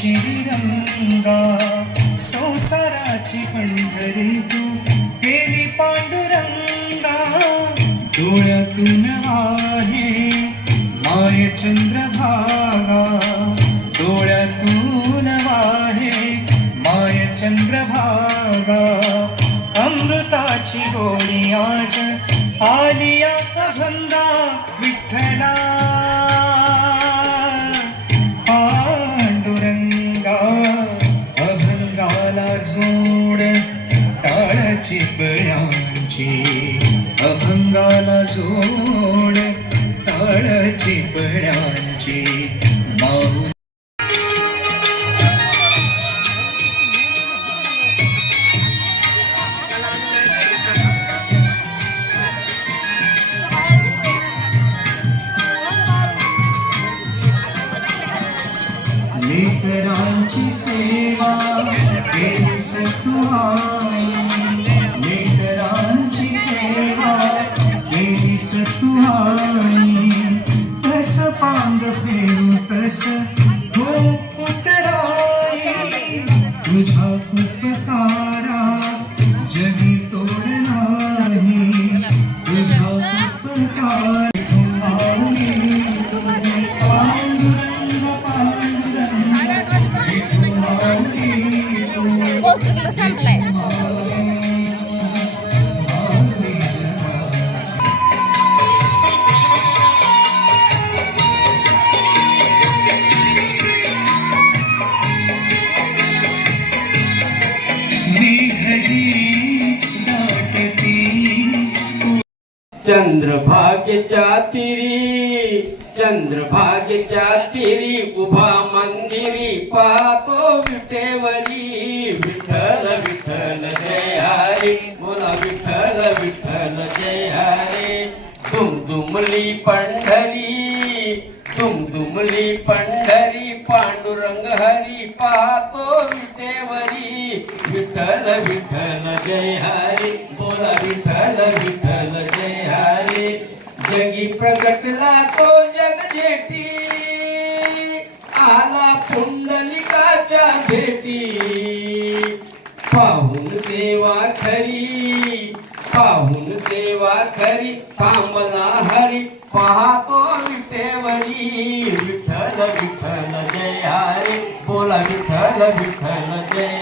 श्रीरंगा संसाराची पंढरी तू केली पांडुरंगा डोळ्यातून वाहे माय चंद्रभागा डोळ्यातून वाहे माय चंद्रभागा अमृताची गोडी आज आलिया अभंगा विठ्ठला पांडुरंगा अभंगाला जोड टाळाची पळ्यांची अभंगाला जोड टाळाची पळ्यांची माऊ लेकरांची सेवा केली सतुआई लेकरांची सेवा केली सतुआई कस पांग फेडू कस हो उतराई तुझ्या उपकारा जगी तोड नाही तुझ्या उपकार चंद्रभागेच्या तीरी उभा मंदिरी पाहतो विटेवरी विठ्ठल विठ्ठल जय हरी बोला विठ्ठल विठ्ठल जय हरी दुमदुमली पंढरी पांडुरंग हरी पाहतो विटेवरी विठ्ठल विठ्ठल जय हरी बोला विठ्ठल विठ्ठल जय हरी जगी प्रगटला तो जगजेठी आला पुंडलिकाच्या भेटी पाहून देवा खरी थांबला हरी पाहतो विटेवरी विठ्ठल विठ्ठल जय हरी बोला विठ्ठल विठ्ठल जय